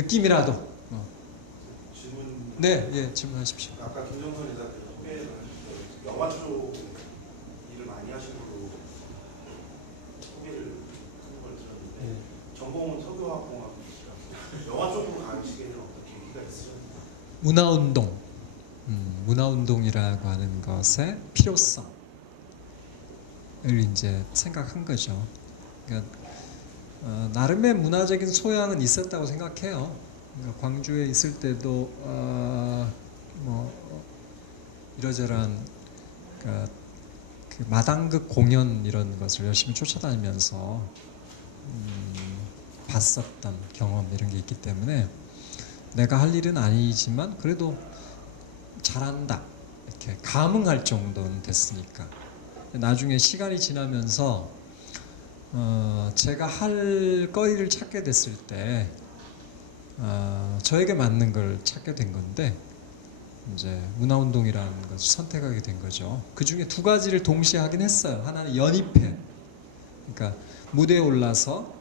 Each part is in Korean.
느낌이라도. 질문. 네, 예, 질문하십시오. 아까 김정선 이사께서 소개를 하실 때 영화 쪽 일을 많이 하신 걸로 소개를 하는 걸 들었는데 전공은 석유화학공학이시라고 영화 쪽으로 가시게 된 어떤 계기가 있으셨나요? 문화운동, 문화운동이라고 하는 것의 필요성을 이제 생각한 거죠. 그러니까 나름의 문화적인 소양은 있었다고 생각해요. 그러니까 광주에 있을 때도 뭐 이러저러한 그 마당극 공연 이런 것을 열심히 쫓아다니면서 봤었던 경험 이런 게 있기 때문에 내가 할 일은 아니지만 그래도 잘한다 이렇게 감흥할 정도는 됐으니까. 나중에 시간이 지나면서 제가 할 거리를 찾게 됐을 때 저에게 맞는 걸 찾게 된 건데 이제 문화운동이라는 것을 선택하게 된 거죠. 그 중에 두 가지를 동시에 하긴 했어요. 하나는 연입회, 그러니까 무대에 올라서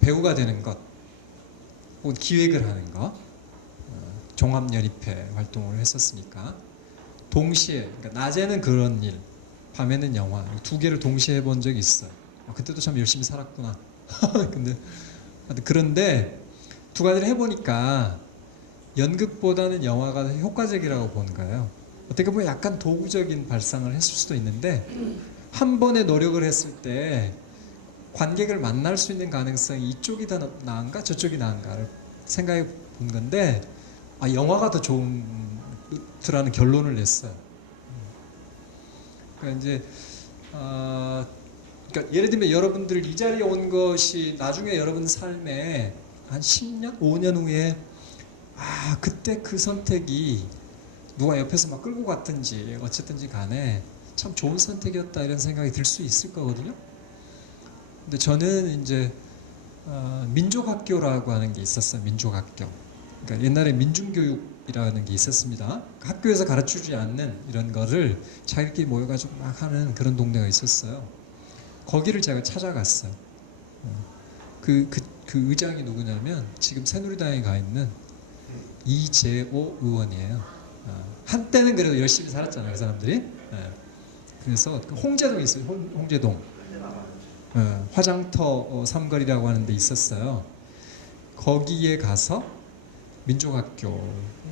배우가 되는 것, 혹은 기획을 하는 것, 종합연입회 활동을 했었으니까 동시에, 그러니까 낮에는 그런 일, 밤에는 영화, 두 개를 동시에 해본 적이 있어요. 그때도 참 열심히 살았구나. 그런데 두 가지를 해보니까 연극보다는 영화가 효과적이라고 보는 거예요. 어떻게 보면 약간 도구적인 발상을 했을 수도 있는데 한 번의 노력을 했을 때 관객을 만날 수 있는 가능성이 이쪽이 더 나은가 저쪽이 나은가를 생각해 본 건데 영화가 더 좋더라는 결론을 냈어요. 그러니까 이제 그러니까 예를 들면 여러분들 이 자리에 온 것이 나중에 여러분 삶에 한 10년, 5년 후에 그때 그 선택이 누가 옆에서 막 끌고 갔든지 어쨌든지 간에 참 좋은 선택이었다 이런 생각이 들 수 있을 거거든요. 근데 저는 이제 민족학교라고 하는 게 있었어요. 민족학교. 그러니까 옛날에 민중교육이라는 게 있었습니다. 학교에서 가르쳐주지 않는 이런 거를 자기들끼리 모여가지고 막 하는 그런 동네가 있었어요. 거기를 제가 찾아갔어요. 그 의장이 누구냐면 지금 새누리당에 가 있는 이재호 의원이에요. 한때는 그래도 열심히 살았잖아요, 그 사람들이. 그래서 홍제동에 있어요. 홍제동. 화장터 삼거리라고 하는 데 있었어요. 거기에 가서 민족학교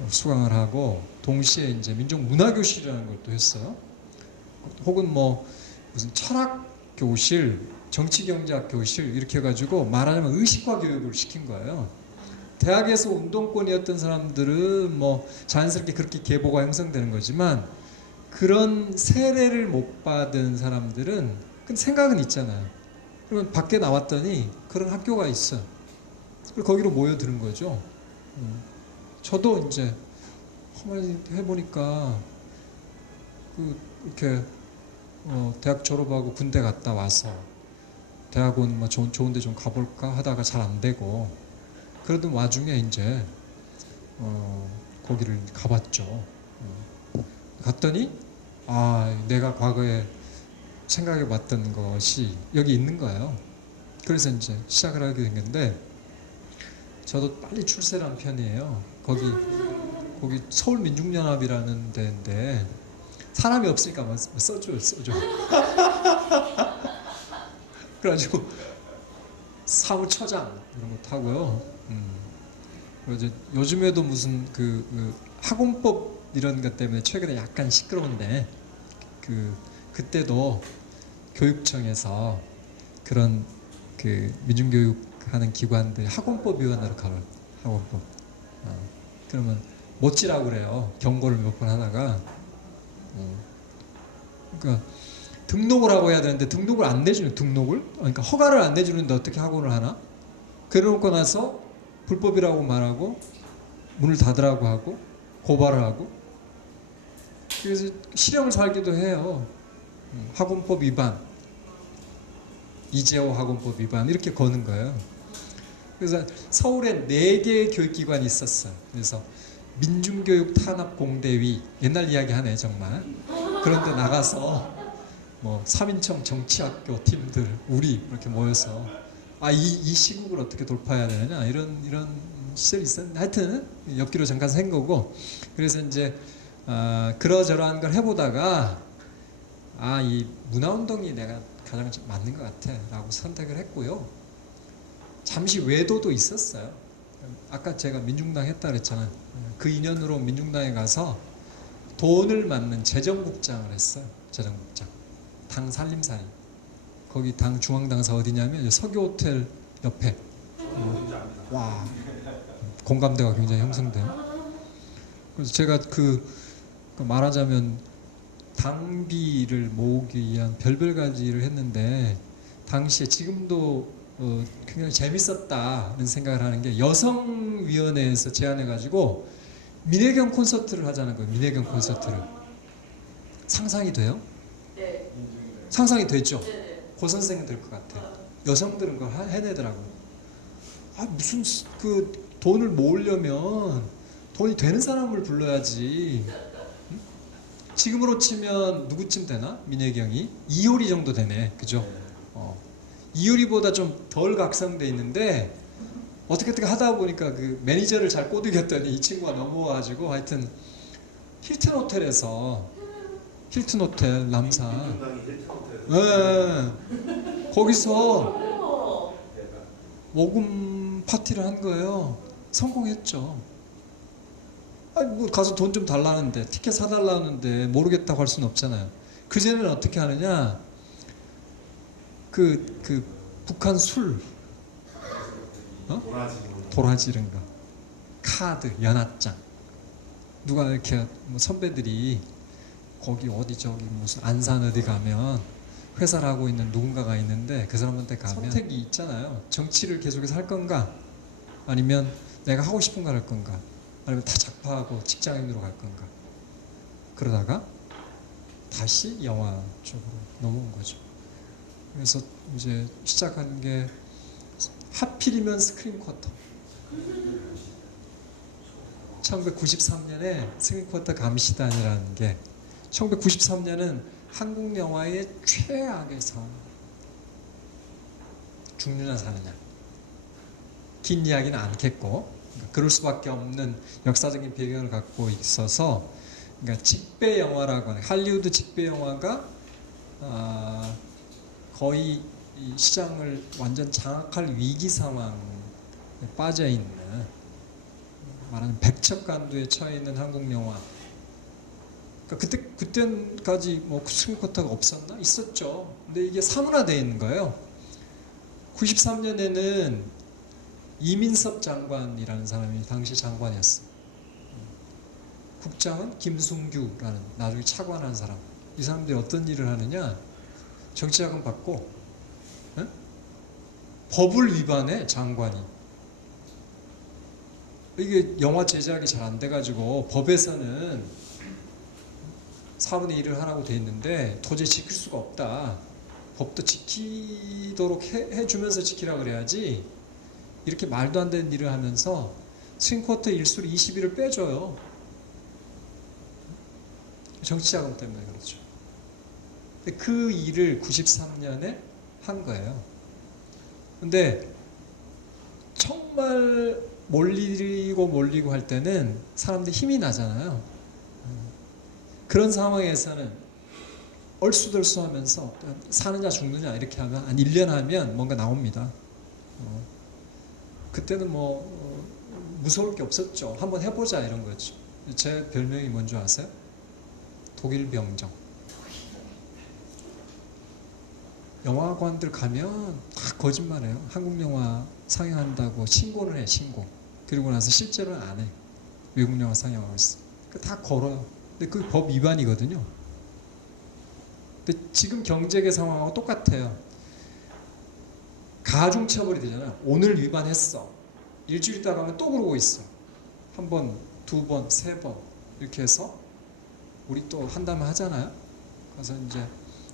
수강을 하고 동시에 이제 민족문화교실이라는 걸 또 했어요. 혹은 뭐 무슨 철학교실, 정치경제학 교실 이렇게 해가지고 말하자면 의식화 교육을 시킨 거예요. 대학에서 운동권이었던 사람들은 뭐 자연스럽게 그렇게 계보가 형성되는 거지만 그런 세례를 못 받은 사람들은 그 생각은 있잖아요. 그러면 밖에 나왔더니 그런 학교가 있어. 그리고 거기로 모여드는 거죠. 저도 이제 한마디 해보니까 이렇게 대학 졸업하고 군대 갔다 와서 대학원 뭐 좋은데 좀 가볼까 하다가 잘 안 되고 그러던 와중에 이제 거기를 가봤죠. 갔더니 내가 과거에 생각해봤던 것이 여기 있는 거예요. 그래서 이제 시작을 하게 된 건데 저도 빨리 출세를 한 편이에요. 거기 서울민중연합이라는 데인데 사람이 없으니까 써줘. 그래가지고 사무처장 이런 것도 하고요. 그리고 요즘에도 무슨 그 학원법 이런 것 때문에 최근에 약간 시끄러운데 그때도 교육청에서 그런 그 민중교육하는 기관들 학원법위원회로 가요. 학원법. 그러면 못지라고 그래요. 경고를 몇 번 하다가 그러니까 등록을 하고 해야 되는데 등록을 안 내주는 그러니까 허가를 안 내주는데 어떻게 학원을 하나? 그래놓고 나서 불법이라고 말하고 문을 닫으라고 하고 고발을 하고 그래서 실형을 살기도 해요. 학원법 위반, 이재호 학원법 위반 이렇게 거는 거예요. 그래서 서울에 4개의 교육기관이 있었어요. 그래서 민중교육 탄압공대위 옛날 이야기 하네 정말. 그런데 나가서 뭐 3인청 정치학교 팀들 우리 이렇게 모여서 이 시국을 어떻게 돌파해야 되느냐 이런 시절이 있었는데 하여튼 엽기로 잠깐 생 거고 그래서 이제 그러저러한 걸 해보다가 이 문화운동이 내가 가장 맞는 것 같아 라고 선택을 했고요. 잠시 외도도 있었어요. 아까 제가 민중당 했다 그랬잖아요. 그 인연으로 민중당에 가서 돈을 맞는 재정국장을 했어요. 재정국장. 당 살림살이. 거기 당 중앙당사 어디냐면 석유호텔 옆에. 와, 공감대가 굉장히 형성돼요. 그래서 제가 말하자면 당비를 모으기 위한 별별 가지 일을 했는데 당시에 지금도 굉장히 재밌었다는 생각을 하는 게 여성위원회에서 제안해가지고 민혜경 콘서트를 하자는 거예요. 민혜경 콘서트를. 상상이 돼요? 네. 상상이 되죠? 네. 고 선생은 될 것 같아요. 여성들은 그걸 해내더라고요. 무슨 돈을 모으려면 돈이 되는 사람을 불러야지. 응? 지금으로 치면 누구쯤 되나? 민혜경이 이효리 정도 되네. 그죠? 이효리보다 좀 덜 각성돼 있는데 어떻게 하다 보니까 그 매니저를 잘 꼬드겼더니 이 친구가 넘어와가지고 하여튼 힐튼 호텔에서 힐튼 호텔 남산 민중당이 힐튼 호텔에서 거기서 모금 파티를 한 거예요. 성공했죠. 뭐 가서 돈 좀 달라는데 티켓 사달라는데 모르겠다고 할 수는 없잖아요. 그전에는 어떻게 하느냐 그 북한 술 도라지 이런 거 카드 연합장 누가 이렇게 뭐 선배들이 거기 어디 저기 무슨 안산 어디 가면 회사를 하고 있는 누군가가 있는데 그 사람한테 가면 선택이 있잖아요. 정치를 계속해서 할 건가 아니면 내가 하고 싶은 걸 할 건가 아니면 다 작파하고 직장인으로 갈 건가 그러다가 다시 영화 쪽으로 넘어온 거죠. 그래서 이제 시작한 게 하필이면 스크린 쿼터 1993년에 스크린 쿼터 감시단이라는 게 1993년은 한국 영화의 최악의 상황. 죽느냐 사느냐. 긴 이야기는 않겠고 그럴 수밖에 없는 역사적인 배경을 갖고 있어서 그러니까 직배 영화라고 하는 할리우드 직배 영화가 거의 이 시장을 완전 장악할 위기 상황에 빠져 있는 말하는 백척간두에 처해 있는 한국 영화. 그러니까 그때까지 뭐 스크린 쿼터가 없었나? 있었죠. 근데 이게 사문화되어 있는 거예요. 93년에는 이민섭 장관이라는 사람이 당시 장관이었어요. 국장은 김순규라는 나중에 차관한 사람. 이 사람들이 어떤 일을 하느냐? 정치자금 받고 법을 위반해 장관이. 이게 영화 제작이 잘 안 돼가지고 법에서는 4분의 1을 하라고 돼 있는데 도저히 지킬 수가 없다. 법도 지키도록 해주면서 지키라 그래야지 이렇게 말도 안 되는 일을 하면서 스크린쿼터 일수를 20일을 빼줘요. 정치자금 때문에 그렇죠. 근데 그 일을 93년에 한 거예요. 근데 정말 몰리고 할 때는 사람들이 힘이 나잖아요. 그런 상황에서는 얼쑤덜쑤하면서 사느냐 죽느냐 이렇게 하면 한 1년 하면 뭔가 나옵니다. 그때는 뭐 무서울 게 없었죠. 한번 해보자 이런 거죠. 제 별명이 뭔지 아세요? 독일 병정. 영화관들 가면 다 거짓말해요. 한국 영화 상영한다고 신고를 해, 신고. 그리고 나서 실제로는 안 해. 외국 영화 상영하고 있어. 다 걸어요. 근데 그 법 위반이거든요. 근데 지금 경제계 상황하고 똑같아요. 가중처벌이 되잖아요. 오늘 위반했어. 일주일 있다 가면 또 그러고 있어. 한 번, 두 번, 세 번 이렇게 해서 우리 또 한다면 하잖아요. 그래서 이제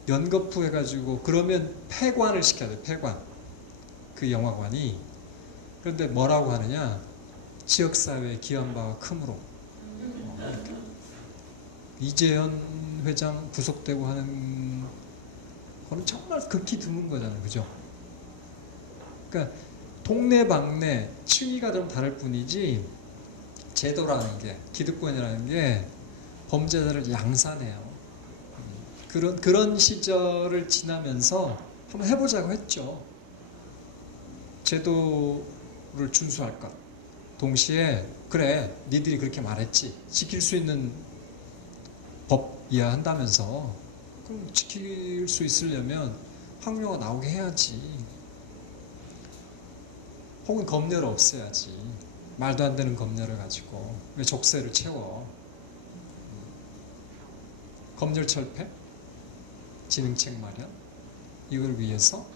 연거푸 해가지고 그러면 폐관을 시켜야 돼요. 폐관. 그 영화관이. 그런데 뭐라고 하느냐. 지역사회에 기여한 바가 크므로. 이렇게. 이재현 회장 구속되고 하는 거는 정말 극히 드문 거잖아요. 그죠? 그러니까 동네방네 층위가 좀 다를 뿐이지 제도라는 게, 기득권이라는 게 범죄자를 양산해요. 그런 시절을 지나면서 한번 해보자고 했죠. 제도를 준수할 것. 동시에 그래 니들이 그렇게 말했지, 지킬 수 있는 법 이해한다면서, 그럼 지킬 수 있으려면 항명화 나오게 해야지. 혹은 검열을 없애야지. 말도 안 되는 검열을 가지고 왜 족쇄를 채워. 검열철폐, 지능책 마련, 이걸 위해서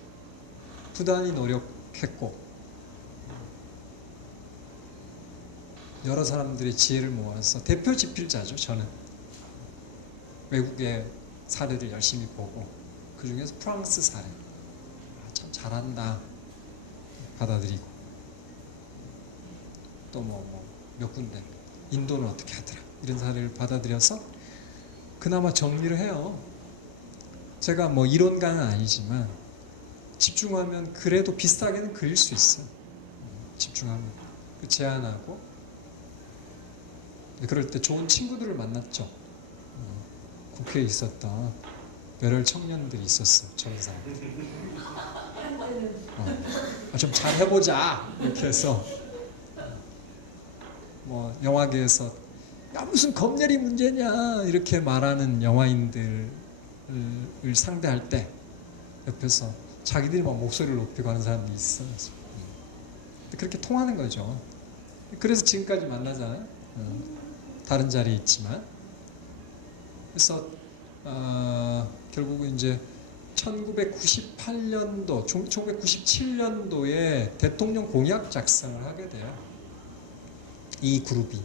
부단히 노력했고 여러 사람들의 지혜를 모아서 대표 지필자죠. 저는 외국의 사례를 열심히 보고 그 중에서 프랑스 사례, 참 잘한다 받아들이고, 또 몇 군데 인도는 어떻게 하더라 이런 사례를 받아들여서 그나마 정리를 해요. 제가 이론가는 아니지만 집중하면 그래도 비슷하게는 그릴 수 있어요. 집중하면 제안하고. 그럴 때 좋은 친구들을 만났죠. 국회에 있었던 열혈 청년들이 있었어요. 전사. 좀 잘해보자 이렇게 해서 영화계에서 야 무슨 검열이 문제냐 이렇게 말하는 영화인들을 상대할 때 옆에서 자기들이 막 목소리를 높이고 하는 사람들이 있어요. 그렇게 통하는 거죠. 그래서 지금까지 만나잖아요. 다른 자리에 있지만. 그래서 결국은 이제 1998년도, 1997년도에 대통령 공약 작성을 하게 돼요. 이 그룹이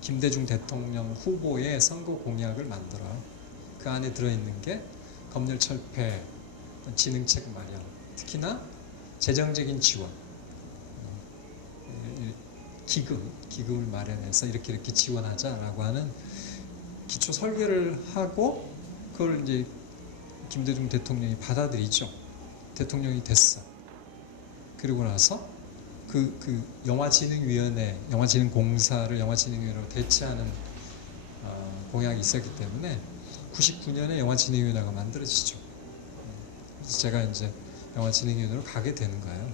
김대중 대통령 후보의 선거 공약을 만들어요. 그 안에 들어있는 게 검열철폐, 지능책 마련, 특히나 재정적인 지원, 기금을 마련해서 이렇게 지원하자라고 하는 기초 설계를 하고, 그걸 이제 김대중 대통령이 받아들이죠. 대통령이 됐어. 그리고 나서 그 영화진흥위원회, 영화진흥공사를 영화진흥위원회로 대체하는 공약이 있었기 때문에 99년에 영화진흥위원회가 만들어지죠. 그래서 제가 이제 영화진흥위원회로 가게 되는 거예요.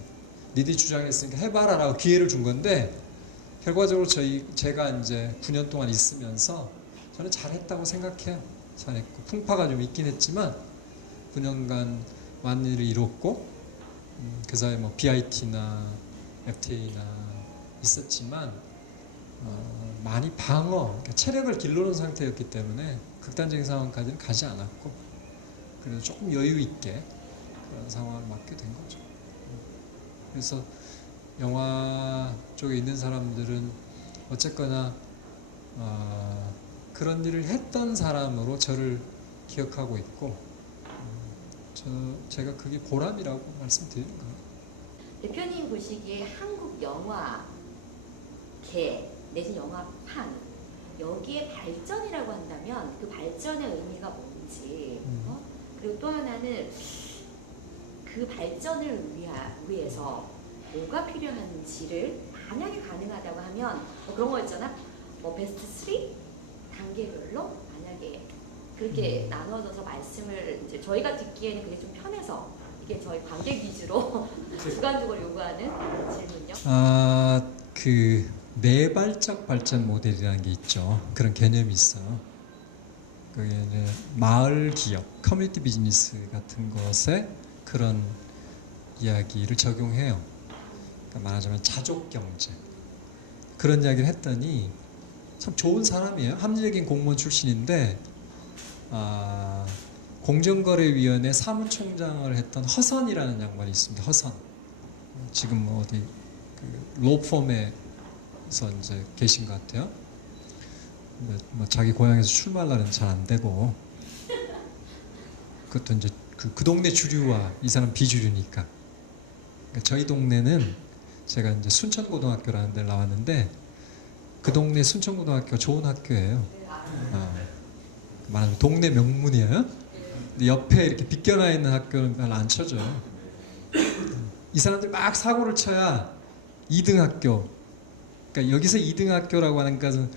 니들이 주장했으니까 해봐라라고 기회를 준 건데, 결과적으로 제가 이제 9년 동안 있으면서 저는 잘했다고 생각해요. 잘했고 풍파가 좀 있긴 했지만 9년간 많은 일을 이뤘고, 그 사이에 BIT나 FTA나 있었지만 많이 그러니까 체력을 길러놓은 상태였기 때문에 극단적인 상황까지는 가지 않았고, 그래서 조금 여유 있게 그런 상황을 맞게 된 거죠. 그래서 영화 쪽에 있는 사람들은 어쨌거나 그런 일을 했던 사람으로 저를 기억하고 있고, 제가 그게 보람이라고 말씀드리는 거예요. 대표님 보시기에 한국 영화계 내지 영화판, 여기에 발전이라고 한다면 그 발전의 의미가 뭔지, 그리고 또 하나는 그 발전을 위해서 뭐가 필요한지를 만약에 가능하다고 하면 그런 거 있잖아. 베스트 3 단계별로 만약에 그렇게 나눠져서 말씀을 이제 저희가 듣기에는 그게 좀 편해서 이게 저희 관객 위주로 주관적으로 요구하는 질문요. 그 내발적 발전 모델이라는 게 있죠. 그런 개념이 있어요. 그게 이제 마을 기업, 커뮤니티 비즈니스 같은 것에 그런 이야기를 적용해요. 그러니까 말하자면 자족 경제, 그런 이야기를 했더니 참 좋은 사람이에요. 합리적인 공무원 출신인데 공정거래위원회 사무총장을 했던 허선이라는 양반이 있습니다. 허선. 지금 어디 로펌에서 이제 계신 것 같아요. 자기 고향에서 출마하려는 잘 안 되고, 그것도 이제 그 동네 주류와 이 사람 비주류니까. 그러니까 저희 동네는 제가 이제 순천고등학교라는 데를 나왔는데, 그 동네 순천고등학교 좋은 학교예요. 말하자면 동네 명문이에요. 근데 옆에 이렇게 빗겨나 있는 학교는 별로 안 쳐줘요. 이 사람들 막 사고를 쳐야 2등 학교. 그러니까 여기서 2등 학교라고 하는 것은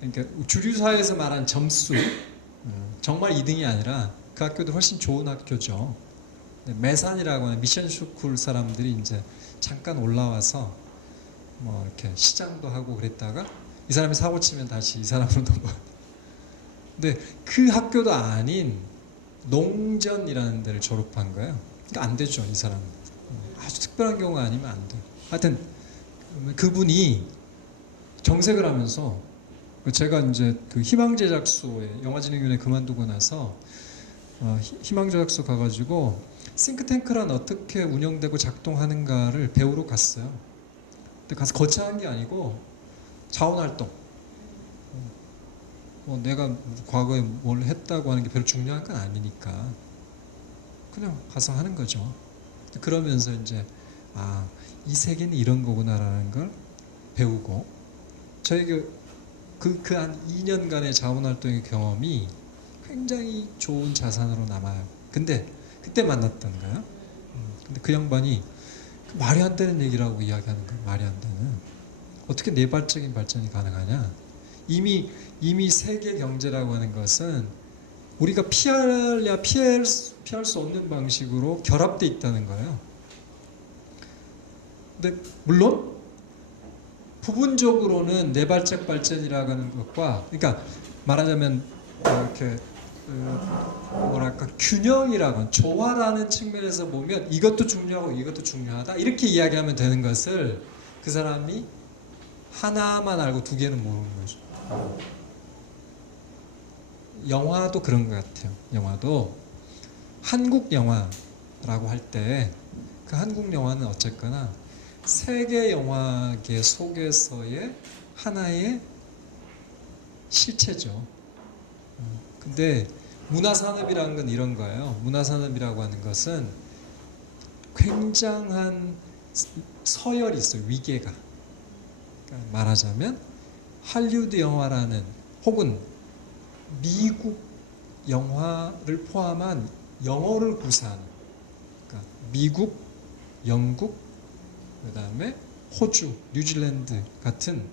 그러니까 주류사회에서 말하는 점수, 정말 2등이 아니라 그 학교도 훨씬 좋은 학교죠. 메산이라고 하는 미션 스쿨 사람들이 이제 잠깐 올라와서 뭐 이렇게 시장도 하고 그랬다가 이 사람이 사고 치면 다시 이 사람으로 넘어가. 근데 그 학교도 아닌 농전이라는 데를 졸업한 거예요. 그러니까 안 되죠, 이 사람은. 아주 특별한 경우가 아니면 안 돼요. 하여튼 그분이 정색을 하면서 제가 이제 그 희망제작소에 영화진흥위원회 그만두고 나서 희망제작소 가가지고 싱크탱크란 어떻게 운영되고 작동하는가를 배우러 갔어요. 근데 가서 거창한 게 아니고 자원활동. 내가 과거에 뭘 했다고 하는 게 별로 중요한 건 아니니까 그냥 가서 하는 거죠. 그러면서 이제 이 세계는 이런 거구나라는 걸 배우고 저에게 한 2년간의 자원활동의 경험이 굉장히 좋은 자산으로 남아요. 근데 그때 만났던 거예요. 근데 그 양반이 말이 안 되는 얘기라고 이야기하는 거예요. 말이 안 되는. 어떻게 내발적인 발전이 가능하냐? 이미 세계 경제라고 하는 것은 우리가 피할 수 없는 방식으로 결합돼 있다는 거예요. 근데 물론 부분적으로는 내발적 발전이라고 하는 것과 그러니까 말하자면 이렇게 뭐랄까 균형이라고 하는 조화라는 측면에서 보면 이것도 중요하고 이것도 중요하다 이렇게 이야기하면 되는 것을 그 사람이 하나만 알고 두 개는 모르는 거죠. 영화도 그런 것 같아요. 영화도 한국 영화라고 할 때 그 한국 영화는 어쨌거나 세계 영화계 속에서의 하나의 실체죠. 근데 문화산업이라는 건 이런 거예요. 문화산업이라고 하는 것은 굉장한 서열이 있어요. 위계가. 그러니까 말하자면 할리우드 영화라는 혹은 미국 영화를 포함한 영어를 구사하는 그러니까 미국, 영국, 그 다음에 호주, 뉴질랜드 같은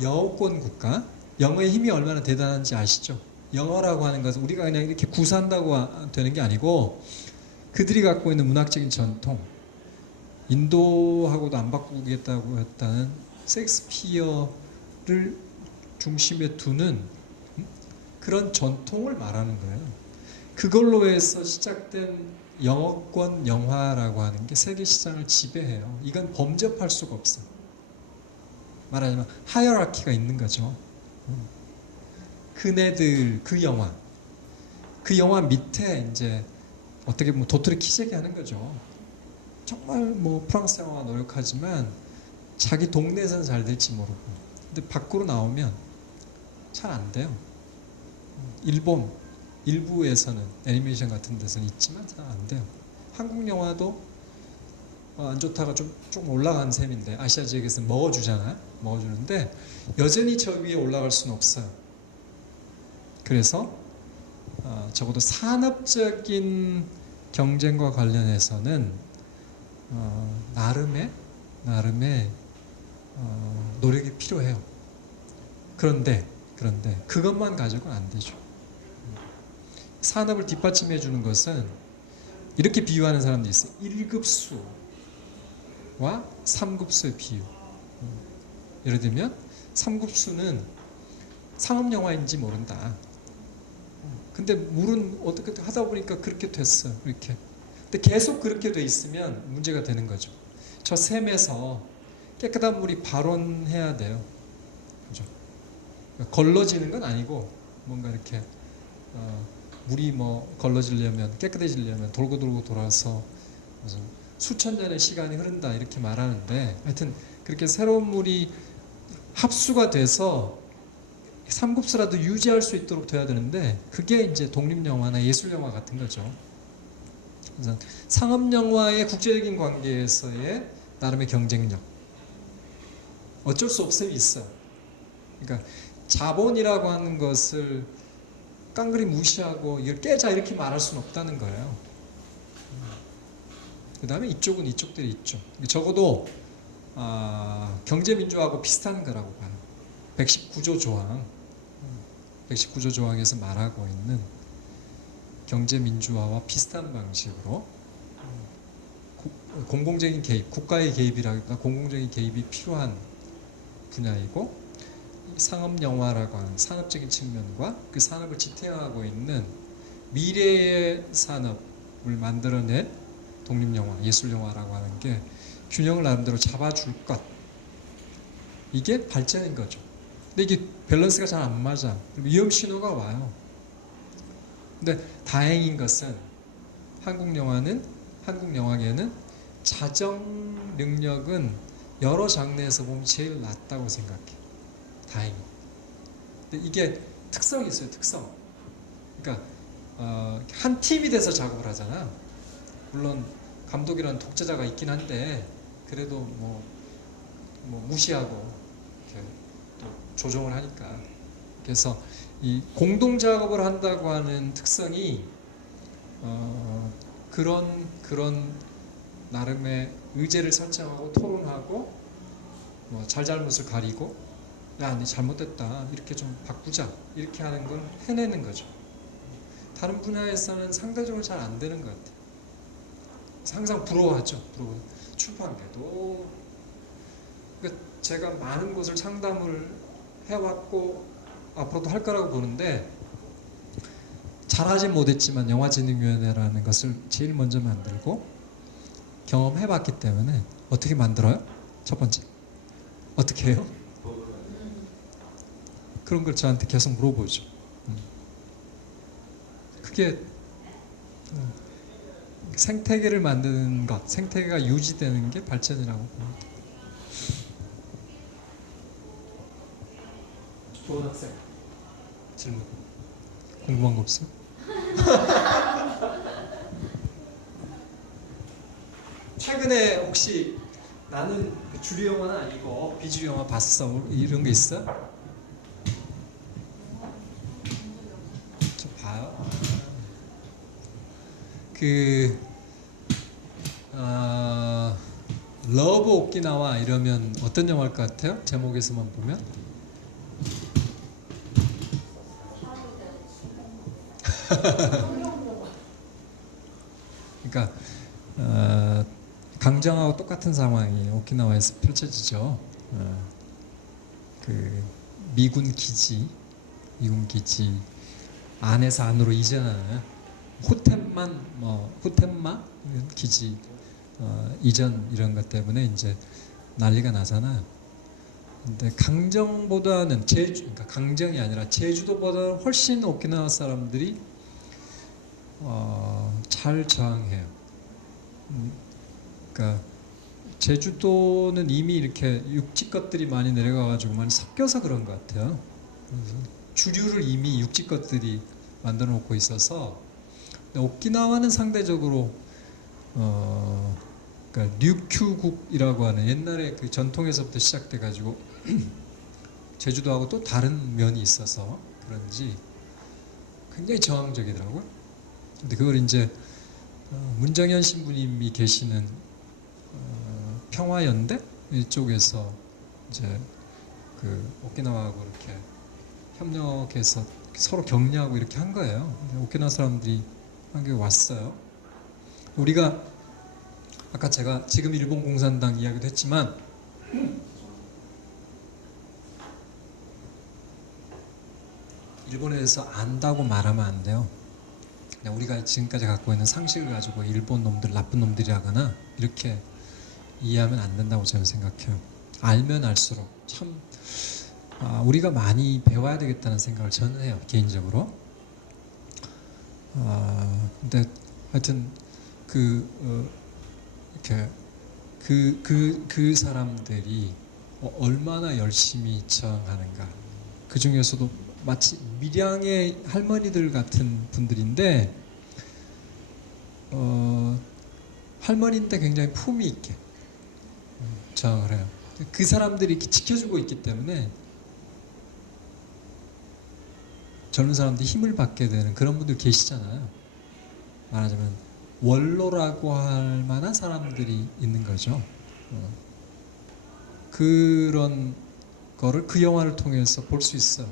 영어권 국가 영어의 힘이 얼마나 대단한지 아시죠? 영어라고 하는 것은 우리가 그냥 이렇게 구사한다고 되는 게 아니고 그들이 갖고 있는 문학적인 전통 인도하고도 안 바꾸겠다고 했다는 셰익스피어를 중심에 두는 그런 전통을 말하는 거예요. 그걸로 해서 시작된 영어권 영화라고 하는 게 세계 시장을 지배해요. 이건 범접할 수가 없어. 말하자면 하이어라키가 있는 거죠. 그네들 그 영화 밑에 이제 어떻게 보면 도토리 키재기 하는 거죠. 정말 뭐 프랑스 영화가 노력하지만 자기 동네에서는 잘 될지 모르고 근데 밖으로 나오면 잘 안 돼요. 일본 일부에서는 애니메이션 같은 데서는 있지만 잘 안 돼요. 한국 영화도 안 좋다가 좀 올라간 셈인데 아시아 지역에서는 먹어주잖아요. 먹어주는데 여전히 저 위에 올라갈 수는 없어요. 그래서 적어도 산업적인 경쟁과 관련해서는 나름의 노력이 필요해요. 그런데 그것만 가지고는 안 되죠. 산업을 뒷받침해 주는 것은 이렇게 비유하는 사람도 있어요. 1급수와 3급수의 비유. 예를 들면 3급수는 상업영화인지 모른다. 근데 물은 어떻게 하다 보니까 그렇게 됐어. 이렇게. 근데 계속 그렇게 돼 있으면 문제가 되는 거죠. 저 샘에서 깨끗한 물이 발원해야 돼요. 그죠? 걸러지는 건 아니고 뭔가 이렇게 물이 뭐 걸러지려면 깨끗해지려면 돌고 돌아서 수천 년의 시간이 흐른다 이렇게 말하는데 하여튼 그렇게 새로운 물이 합수가 돼서 3급수라도 유지할 수 있도록 돼야 되는데 그게 이제 독립영화나 예술영화 같은 거죠. 그래서 상업영화의 국제적인 관계에서의 나름의 경쟁력 어쩔 수 없어요. 있어요. 그러니까 자본이라고 하는 것을 깡그리 무시하고 이걸 깨자 이렇게 말할 수는 없다는 거예요. 그 다음에 이쪽은 이쪽들이 있죠. 적어도 경제민주화하고 비슷한 거라고 봐요. 119조 조항, 119조 조항에서 말하고 있는 경제민주화와 비슷한 방식으로 공공적인 개입, 국가의 개입이라기보다 공공적인 개입이 필요한 분야이고, 상업영화라고 하는 산업적인 측면과 그 산업을 지탱하고 있는 미래의 산업을 만들어낸 독립영화, 예술영화라고 하는 게 균형을 나름대로 잡아줄 것, 이게 발전인 거죠. 근데 이게 밸런스가 잘 안 맞아. 위험 신호가 와요. 근데 다행인 것은 한국 영화계는 자정 능력은 여러 장르에서 보면 제일 낮다고 생각해. 다행히. 근데 이게 특성이 있어요. 특성. 그러니까 한 팀이 돼서 작업을 하잖아. 물론 감독이라는 독재자가 있긴 한데 그래도 뭐 무시하고 이렇게 또 조정을 하니까. 그래서 이 공동 작업을 한다고 하는 특성이 그런 나름의 의제를 설정하고 토론하고 뭐 잘잘못을 가리고, 야, 니 잘못됐다, 이렇게 좀 바꾸자, 이렇게 하는 걸 해내는 거죠. 다른 분야에서는 상대적으로 잘 안 되는 것 같아요. 항상 부러워하죠. 출판계도. 그러니까 제가 많은 곳을 상담을 해왔고 앞으로도 할 거라고 보는데, 잘하진 못했지만 영화진흥위원회라는 것을 제일 먼저 만들고 경험해봤기 때문에 어떻게 만들어요? 첫 번째, 어떻게 해요? 그런 걸 저한테 계속 물어보죠. 그게 생태계를 만드는 것, 생태계가 유지되는 게 발전이라고 봅니다. 좋은 학생. 질문. 궁금한 거 없어요? 최근에 혹시 나는 주류 영화는 아니고 비주류 영화 봤어, 이런 거 있어? 좀 봐요. 러브 오키나와 이러면 어떤 영화일 것 같아요? 제목에서만 보면? 그러니까 강정하고 똑같은 상황이 오키나와에서 펼쳐지죠. 그 미군 기지 안에서 안으로 이전하는 호텐마 기지 이전 이런 것 때문에 이제 난리가 나잖아요. 근데 강정보다는 그러니까 강정이 아니라 제주도보다는 훨씬 오키나와 사람들이 잘 저항해요. 그러니까 제주도는 이미 이렇게 육지 것들이 많이 내려가가지고 많이 섞여서 그런 것 같아요. 그래서 주류를 이미 육지 것들이 만들어 놓고 있어서, 오키나와는 상대적으로 그러니까 류큐국이라고 하는 옛날에 그 전통에서부터 시작돼가지고 제주도하고 또 다른 면이 있어서 그런지 굉장히 저항적이더라고요. 근데 그걸 이제 문정현 신부님이 계시는 평화연대 이쪽에서 이제 그 오키나와하고 이렇게 협력해서 서로 격려하고 이렇게 한 거예요. 오키나와 사람들이 한국에 왔어요. 우리가 아까 제가 지금 일본 공산당 이야기도 했지만 일본에서 안다고 말하면 안 돼요. 그냥 우리가 지금까지 갖고 있는 상식을 가지고 일본 놈들 나쁜 놈들이라거나 이렇게 이해하면 안 된다고 저는 생각해요. 알면 알수록 참 우리가 많이 배워야 되겠다는 생각을 저는 해요, 개인적으로. 근데 하여튼 이렇게 그 사람들이 얼마나 열심히 저항하는가. 그 중에서도 마치 밀양의 할머니들 같은 분들인데 할머니인데 굉장히 품위 있게 저항을 해요. 그 사람들이 이렇게 지켜주고 있기 때문에 젊은 사람들이 힘을 받게 되는 그런 분들 계시잖아요. 말하자면 원로라고 할 만한 사람들이 있는 거죠. 그런 거를 그 영화를 통해서 볼 수 있어요.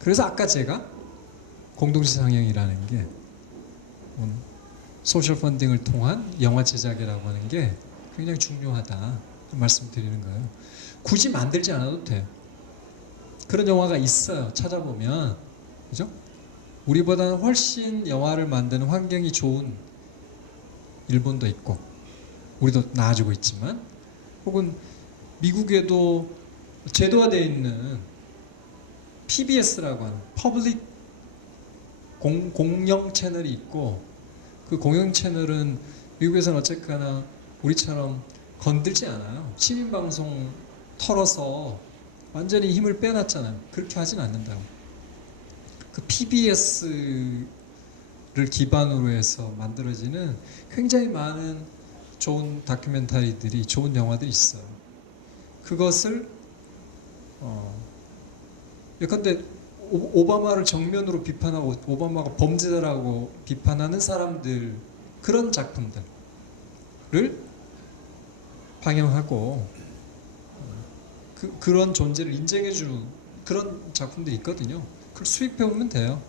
그래서 아까 제가 공동체 상영이라는 게 소셜 펀딩을 통한 영화 제작이라고 하는 게 굉장히 중요하다 말씀드리는 거예요. 굳이 만들지 않아도 돼요. 그런 영화가 있어요. 찾아보면. 그죠? 우리보다는 훨씬 영화를 만드는 환경이 좋은 일본도 있고 우리도 나아지고 있지만 혹은 미국에도 제도화되어 있는 PBS라고 하는 퍼블릭 공영 채널이 있고 그 공영 채널은 미국에서는 어쨌거나 우리처럼 건들지 않아요. 시민방송 털어서 완전히 힘을 빼놨잖아요. 그렇게 하진 않는다고. 그 PBS를 기반으로 해서 만들어지는 굉장히 많은 좋은 다큐멘터리들이 좋은 영화들이 있어요. 그것을 예컨대 오바마를 정면으로 비판하고 오바마가 범죄자라고 비판하는 사람들 그런 작품들을 방영하고 그런 존재를 인정해주는 그런 작품들이 있거든요. 그걸 수입해오면 돼요.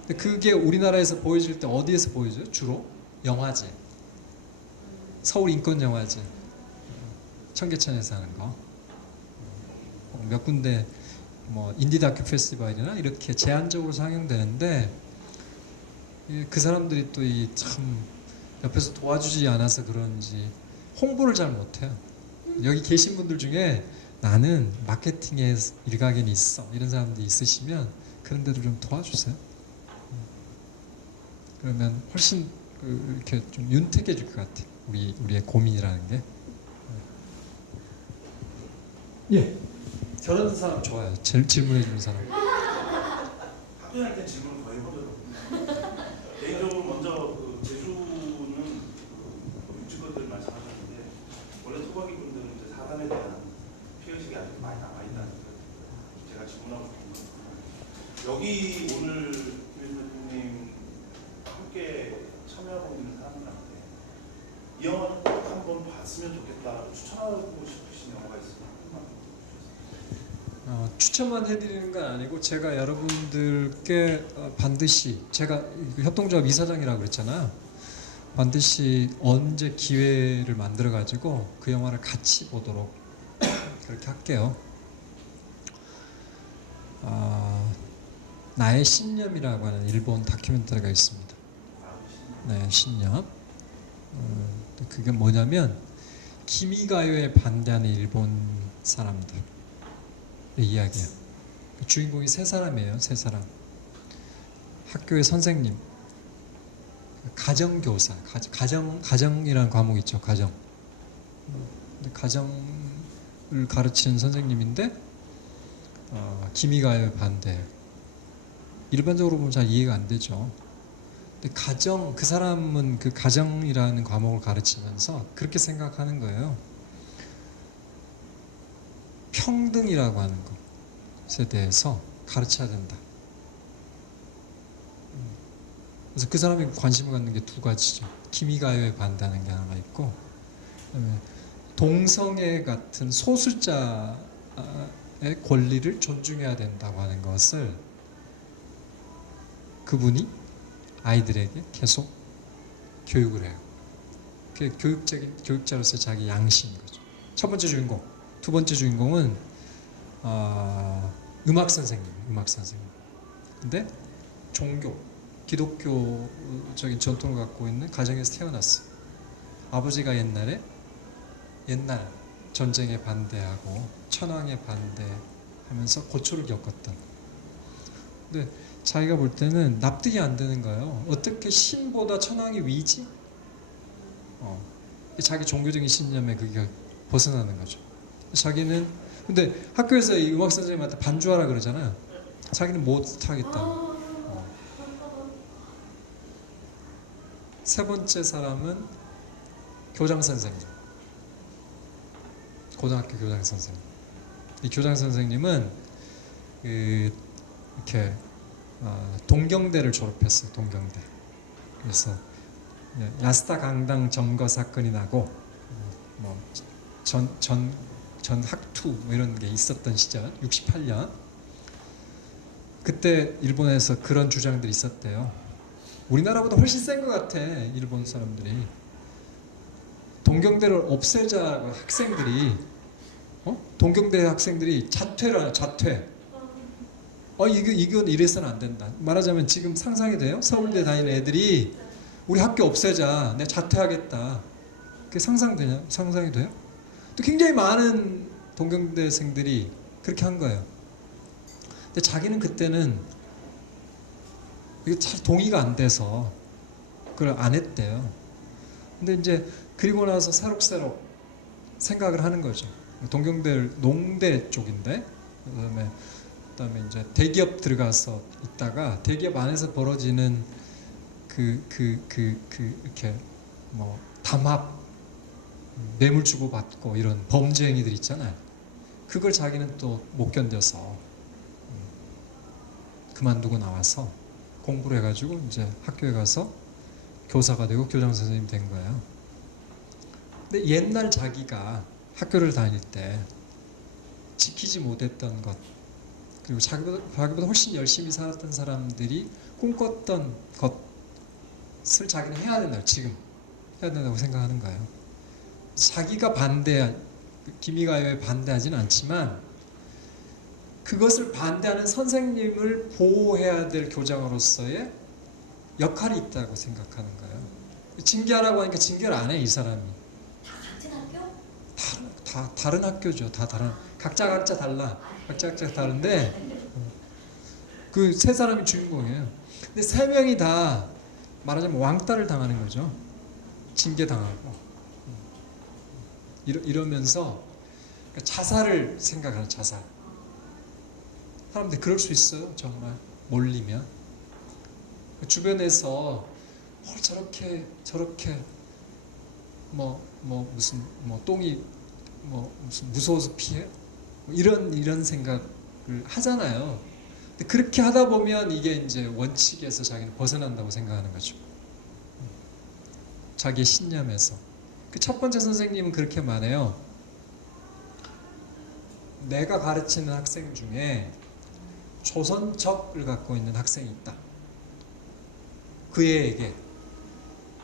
근데 그게 우리나라에서 보여질 때 어디에서 보여줘요? 주로 영화제, 서울인권영화제, 청계천에서 하는 거, 몇 군데 뭐 인디 다큐 페스티벌이나 이렇게 제한적으로 상영되는데 그 사람들이 또 이 참 옆에서 도와주지 않아서 그런지 홍보를 잘 못해요. 여기 계신 분들 중에 나는 마케팅에 일각이 있어 이런 사람들이 있으시면 그런 데를 좀 도와주세요. 그러면 훨씬 이렇게 좀 윤택해질 것 같아요. 우리의 고민이라는 게. 예. 저런 사람 좋아요. 질문해 주는 사람. 학교할 때 질문 거의 하더라고요. 개인적으로 먼저 그 제주는 유튜버들 말씀하셨는데 원래 토박이 분들은 이제 사람에 대한 피해의식이 아직 많이 남아있다는 제가 질문하고 싶은 건 여기 오늘 교수님 함께 참여하고 있는 사람들한테 이 영화를 꼭 한번 봤으면 좋겠다라고 추천하고 싶으신 영화가 있으면 추천만 해드리는 건 아니고 제가 여러분들께 반드시 제가 협동조합 이사장이라고 그랬잖아요. 반드시 언제 기회를 만들어 가지고 그 영화를 같이 보도록 그렇게 할게요. 나의 신념이라고 하는 일본 다큐멘터리가 있습니다. 네, 신념. 그게 뭐냐면 기미가요에 반대하는 일본 사람들 이야기예요. 주인공이 세 사람이에요. 세 사람. 학교의 선생님, 가정교사, 가정이라는 과목이 있죠. 가정. 가정을 가르치는 선생님인데 기미가요에 반대. 일반적으로 보면 잘 이해가 안 되죠. 근데 그 사람은 그 가정이라는 과목을 가르치면서 그렇게 생각하는 거예요. 평등이라고 하는 것에 대해서 가르쳐야 된다. 그래서 그 사람이 관심을 갖는 게 두 가지죠. 기미가요에 반대하는 게 하나가 있고, 그다음에 동성애 같은 소수자의 권리를 존중해야 된다고 하는 것을 그분이 아이들에게 계속 교육을 해요. 그게 교육자로서 자기 양심인 거죠. 첫 번째 주인공. 두 번째 주인공은 음악 선생님. 근데 기독교적인 전통을 갖고 있는 가정에서 태어났어. 아버지가 옛날 전쟁에 반대하고 천황에 반대하면서 고초를 겪었던. 근데 자기가 볼 때는 납득이 안 되는 거예요. 어떻게 신보다 천황이 위지? 자기 종교적인 신념에 그게 벗어나는 거죠. 자기는 근데 학교에서 이 음악 선생님한테 반주하라 그러잖아요. 자기는 못 하겠다. 세 번째 사람은 교장 선생님. 고등학교 교장 선생님. 이 교장 선생님은 이렇게 동경대를 졸업했어요. 동경대. 그래서 야스타 강당 점거 사건이 나고 전 학투 뭐 이런 게 있었던 시절 68년 그때 일본에서 그런 주장들이 있었대요. 우리나라보다 훨씬 센 것 같아 일본 사람들이. 동경대를 없애자고 학생들이 동경대 학생들이 자퇴라 자퇴. 이건 이래서는 안 된다. 말하자면 지금 상상이 돼요? 서울대 다니는 애들이 우리 학교 없애자. 내가 자퇴하겠다. 그게 상상되냐? 상상이 돼요? 또 굉장히 많은 동경대생들이 그렇게 한 거예요. 근데 자기는 그때는 이게 잘 동의가 안 돼서 그걸 안 했대요. 근데 이제 그리고 나서 새록새록 생각을 하는 거죠. 동경대 농대 쪽인데 그다음에 이제 대기업 들어가서 있다가 대기업 안에서 벌어지는 이렇게 뭐 담합 뇌물 주고 받고 이런 범죄 행위들 있잖아요. 그걸 자기는 또 못 견뎌서 그만두고 나와서 공부를 해가지고 이제 학교에 가서 교사가 되고 교장 선생님이 된 거예요. 근데 옛날 자기가 학교를 다닐 때 지키지 못했던 것 그리고 자기보다 훨씬 열심히 살았던 사람들이 꿈꿨던 것을 자기는 해야 된다. 지금 해야 된다고 생각하는 거예요. 자기가 기미가요에 반대하지는 않지만 그것을 반대하는 선생님을 보호해야 될 교장으로서의 역할이 있다고 생각하는 거예요. 징계하라고 하니까 징계를 안 해, 이 사람이. 다 같은 학교? 다 다른 학교죠. 다 다른. 각자 달라. 각자 다른데 그 세 사람이 주인공이에요. 근데 세 명이 다 말하자면 왕따를 당하는 거죠. 징계 당하고 이러면서 자살을 생각하는 자살. 사람들이 그럴 수 있어요. 정말 몰리면 주변에서 저렇게 무슨 똥이 무슨 무서워서 피해 이런 생각을 하잖아요. 근데 그렇게 하다 보면 이게 이제 원칙에서 자기는 벗어난다고 생각하는 거죠. 자기의 신념에서. 그 첫 번째 선생님은 그렇게 말해요. 내가 가르치는 학생 중에 조선적을 갖고 있는 학생이 있다. 그 애에게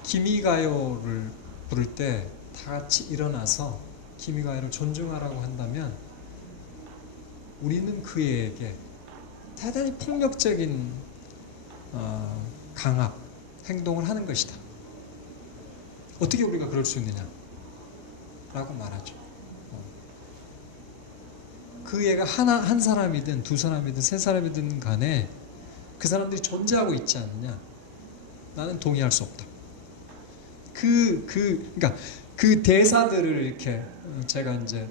기미가요를 부를 때 다 같이 일어나서 기미가요를 존중하라고 한다면 우리는 그 애에게 대단히 폭력적인 강압, 행동을 하는 것이다. 어떻게 우리가 그럴 수 있느냐? 라고 말하죠. 그 애가 한 사람이든 두 사람이든 세 사람이든 간에 그 사람들이 존재하고 있지 않느냐? 나는 동의할 수 없다. 그러니까 그 대사들을 이렇게 제가 이제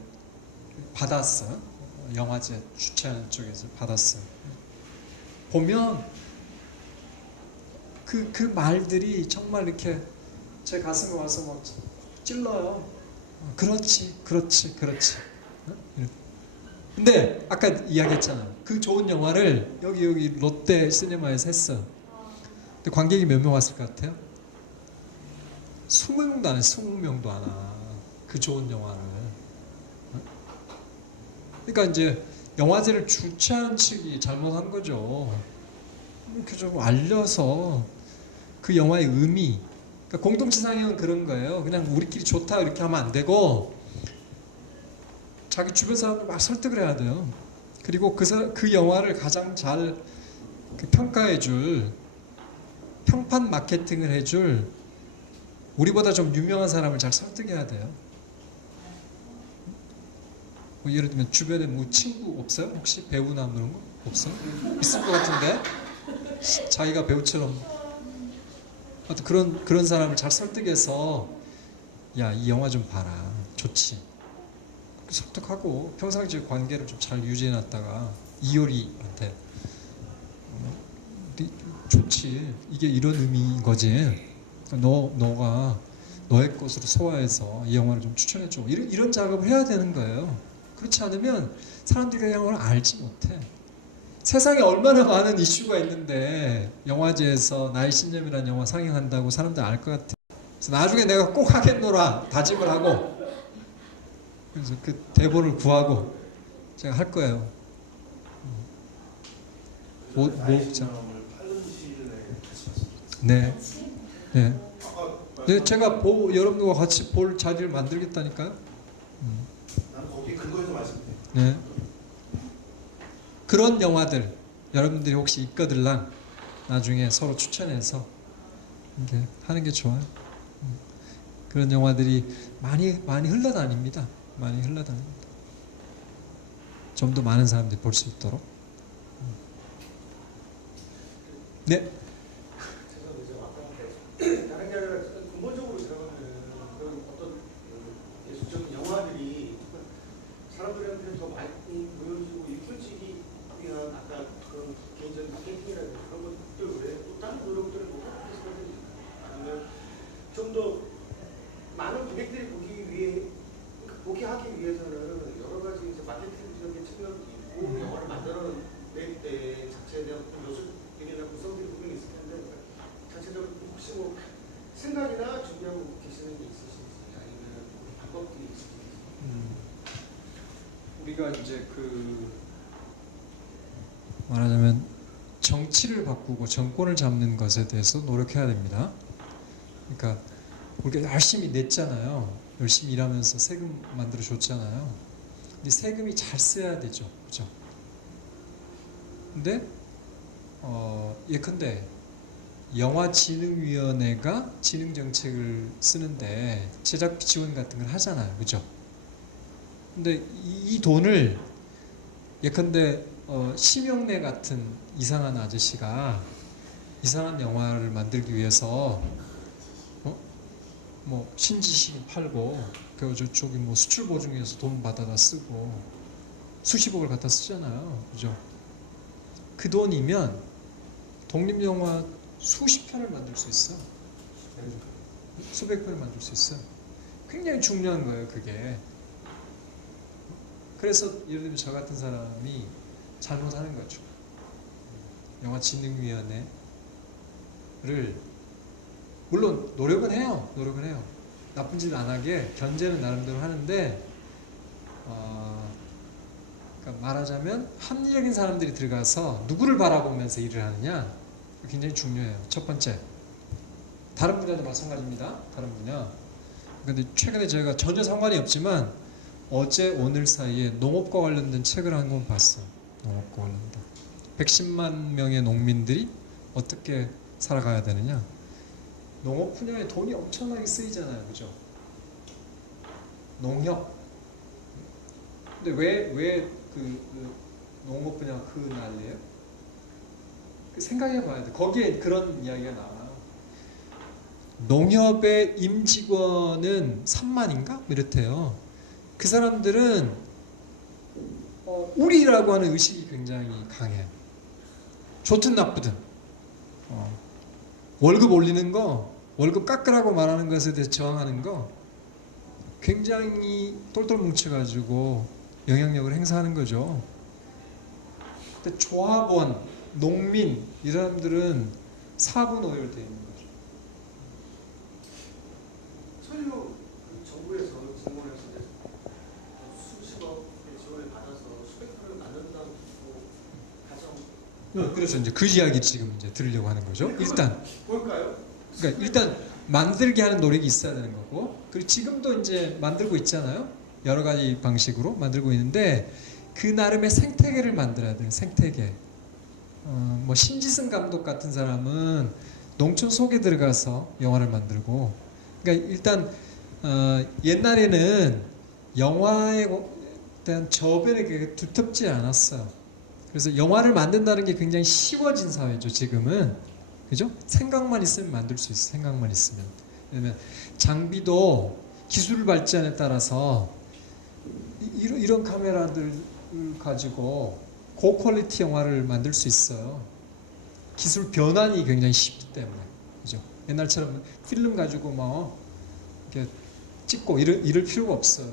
받았어요. 영화제 주최하는 쪽에서 받았어요. 보면 그 말들이 정말 이렇게 제 가슴에 와서 막 찔러요. 그렇지. 근데 아까 이야기했잖아요. 그 좋은 영화를 여기 롯데 시네마에서 했어. 근데 관객이 몇 명 왔을 것 같아요? 20명도 안 해. 20명도 안 와. 그 좋은 영화를. 그러니까 이제 영화제를 주최한 측이 잘못한 거죠. 이렇게 좀 알려서 그 영화의 의미. 그러니까 공동체 상영은 그런 거예요. 그냥 우리끼리 좋다 이렇게 하면 안 되고 자기 주변 사람들 막 설득을 해야 돼요. 그리고 그 영화를 가장 잘 평가해줄 평판 마케팅을 해줄 우리보다 좀 유명한 사람을 잘 설득해야 돼요. 뭐 예를 들면 주변에 뭐 친구 없어요? 혹시 배우나 그런 거 없어요? 있을 것 같은데 자기가 배우처럼 그런 사람을 잘 설득해서 야, 이 영화 좀 봐라. 좋지. 설득하고 평상시 관계를 좀 잘 유지해놨다가 이효리한테 좋지. 이게 이런 의미인 거지. 너가 너의 것으로 소화해서 이 영화를 좀 추천해줘. 이런 작업을 해야 되는 거예요. 그렇지 않으면 사람들이 그 영화를 알지 못해. 세상에 얼마나 많은 이슈가 있는데 영화제에서 나의 신념이라는 영화 상영한다고 사람들 알 것 같아. 그래서 나중에 내가 꼭 하겠노라 다짐을 하고 그래서 그 대본을 구하고 제가 할 거예요. 목장. 팔른 시일 내에 다시 봤습니다. 네. 네. 아까 네, 제가 여러분들과 같이 볼 자리를 만들겠다니까요. 나는 거기 근거에서 말씀드려요. 네. 그런 영화들 여러분들이 혹시 있거들랑 나중에 서로 추천해서 이렇게 하는 게 좋아요. 그런 영화들이 많이 흘러다닙니다. 많이 흘러다닙니다. 좀 더 많은 사람들이 볼 수 있도록. 네. 다른 게 아니라 근본적으로 들어가면 그런 어떤 예술적인 영화들이 사람들한테 더 많이 보여지고 이끌지기 위한 아까 그런 개인적인 마케팅이라든지 그런 것들 외에 또 다른 노력들을 뭐 하는 것들이 아니면 좀 더 많은 고객들이 보기 하기 위해서는 여러 가지 이제 마케팅적인 측면도 있고 영화를 만들어낼 때 자체에 대한 요소들이나 구성들이 분명히 있을 텐데 자체적으로 혹시 뭐 생각이나 준비하고 계시는 게 있으신지 아니면 방법들이 있으신지. 우리가 이제 말하자면 정치를 바꾸고 정권을 잡는 것에 대해서 노력해야 됩니다. 그러니까 우리가 열심히 냈잖아요. 열심히 일하면서 세금 만들어 줬잖아요. 근데 세금이 잘 써야 되죠, 그죠? 근데 예컨대 영화진흥위원회가 진흥정책을 쓰는데 제작비 지원 같은 걸 하잖아요. 그죠? 근데 이 돈을 예컨대 심영래 같은 이상한 아저씨가 이상한 영화를 만들기 위해서 뭐 신지식 팔고 그 저쪽이 뭐 수출 보증해서 돈 받아다 쓰고 수십억을 갖다 쓰잖아요. 그죠? 그 돈이면 독립영화 수십 편을 만들 수 있어. 수백 편을 만들 수 있어. 굉장히 중요한 거예요, 그게. 그래서 예를 들면 저 같은 사람이 잘못하는 거죠. 영화진흥위원회를 물론 노력은 해요. 나쁜 짓 안 하게 견제는 나름대로 하는데 그러니까 말하자면 합리적인 사람들이 들어가서 누구를 바라보면서 일을 하느냐 굉장히 중요해요. 첫 번째. 다른 분야도 마찬가지입니다. 다른 분야. 근데 최근에 제가 전혀 상관이 없지만 어제 오늘 사이에 농업과 관련된 책을 한 권 봤어요. 농업과 관련된. 110만 명의 농민들이 어떻게 살아가야 되느냐. 농업 분야에 돈이 엄청나게 쓰이잖아요. 그죠? 농협. 근데 왜 농업 분야가 그 난리예요? 생각해 봐야 돼. 거기에 그런 이야기가 나와요. 농협의 임직원은 3만인가? 이렇대요. 그 사람들은 우리라고 하는 의식이 굉장히 강해요. 좋든 나쁘든 월급 올리는 거, 월급 깎으라고 말하는 것에 대해서 저항하는 거 굉장히 똘똘 뭉쳐가지고 영향력을 행사하는 거죠. 근데 조합원, 농민 이 사람들은 사분오열되어 있는 거죠. 서류 정부에서 공무원에서 수십억의 지원을 받아서 수백 편을 만든다고 가정. 그래서 이제 그 이야기 지금 이제 들으려고 하는 거죠. 일단 뭘까요? 그러니까 일단 만들게 하는 노력이 있어야 되는 거고, 그리고 지금도 이제 만들고 있잖아요. 여러 가지 방식으로 만들고 있는데 그 나름의 생태계를 만들어야 돼요. 생태계. 뭐 신지승 감독 같은 사람은 농촌 속에 들어가서 영화를 만들고, 그러니까 일단 옛날에는 영화에 대한 저변이 그렇게 두텁지 않았어요. 그래서 영화를 만든다는 게 굉장히 쉬워진 사회죠. 지금은. 그죠? 생각만 있으면 만들 수 있어. 생각만 있으면. 왜냐면 장비도 기술 발전에 따라서 이런 카메라들 가지고 고퀄리티 영화를 만들 수 있어요. 기술 변환이 굉장히 쉽기 때문에. 그죠? 옛날처럼 필름 가지고 막 이렇게 찍고 이럴 필요가 없어요.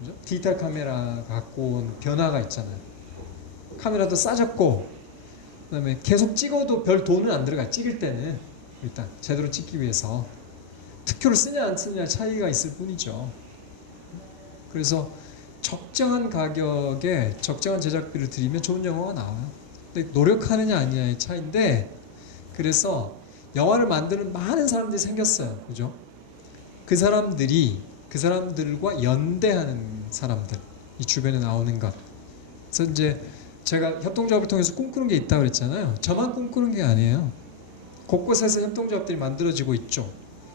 그죠? 디지털 카메라 갖고 온 변화가 있잖아요. 카메라도 싸졌고 그다음에 계속 찍어도 별 돈은 안 들어가. 찍을 때는 일단 제대로 찍기 위해서 특효를 쓰냐 안 쓰냐 차이가 있을 뿐이죠. 그래서 적정한 가격에 적정한 제작비를 들이면 좋은 영화가 나와요. 근데 노력하느냐 아니냐의 차이인데, 그래서 영화를 만드는 많은 사람들이 생겼어요. 그죠? 그 사람들과 연대하는 사람들, 이 주변에 나오는 것. 그래서 이제 제가 협동조합을 통해서 꿈꾸는 게 있다고 그랬잖아요. 저만 꿈꾸는 게 아니에요. 곳곳에서 협동조합들이 만들어지고 있죠.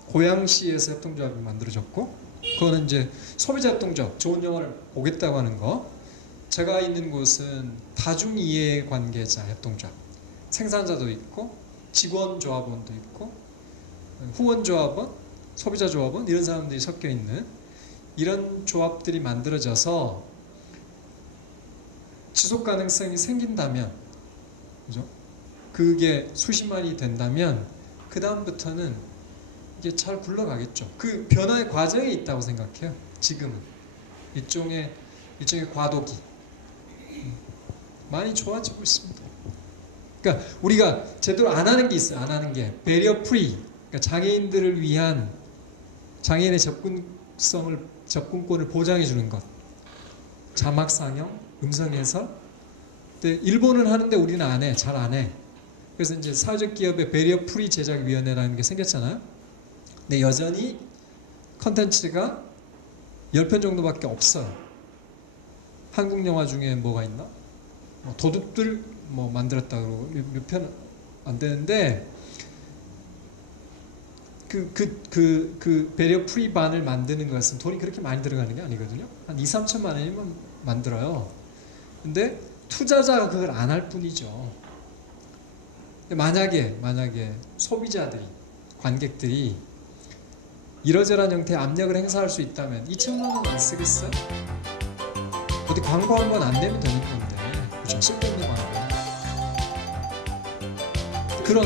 고양시에서 협동조합이 만들어졌고, 그거는 이제 소비자 협동조합, 좋은 영화를 보겠다고 하는 거. 제가 있는 곳은 다중이해관계자 협동조합, 생산자도 있고 직원조합원도 있고 후원조합원, 소비자조합원, 이런 사람들이 섞여 있는 이런 조합들이 만들어져서 지속 가능성이 생긴다면, 그죠? 그게 수십만이 된다면 그 다음부터는 이게 잘 굴러가겠죠. 그 변화의 과정에 있다고 생각해요. 지금은 일종의 과도기 많이 좋아지고 있습니다. 그러니까 우리가 제대로 안 하는 게 있어요. 안 하는 게 배리어 프리, 그러니까 장애인들을 위한 장애인의 접근권을 보장해 주는 것. 자막 상영, 음성 해설. 근데 일본은 하는데 우리는 안 해. 잘 안 해. 그래서 이제 사회적 기업의 배리어 프리 제작 위원회라는 게 생겼잖아요. 근데 여전히 컨텐츠가 10편 정도밖에 없어요. 한국 영화 중에 뭐가 있나? 도둑들 만들었다 그러고 몇 편 안 되는데, 그 배리어 프리 반을 만드는 것은 돈이 그렇게 많이 들어가는 게 아니거든요. 한 2-3천만 원이면 만들어요. 근데 투자자가 그걸 안 할 뿐이죠. 만약에 소비자들이, 관객들이 이러저러한 형태의 압력을 행사할 수 있다면 2천만 원 안 쓰겠어요? 어디 광고 한 번 안 내면 되는 건데, 그렇죠? 쓸데없는 광고. 그런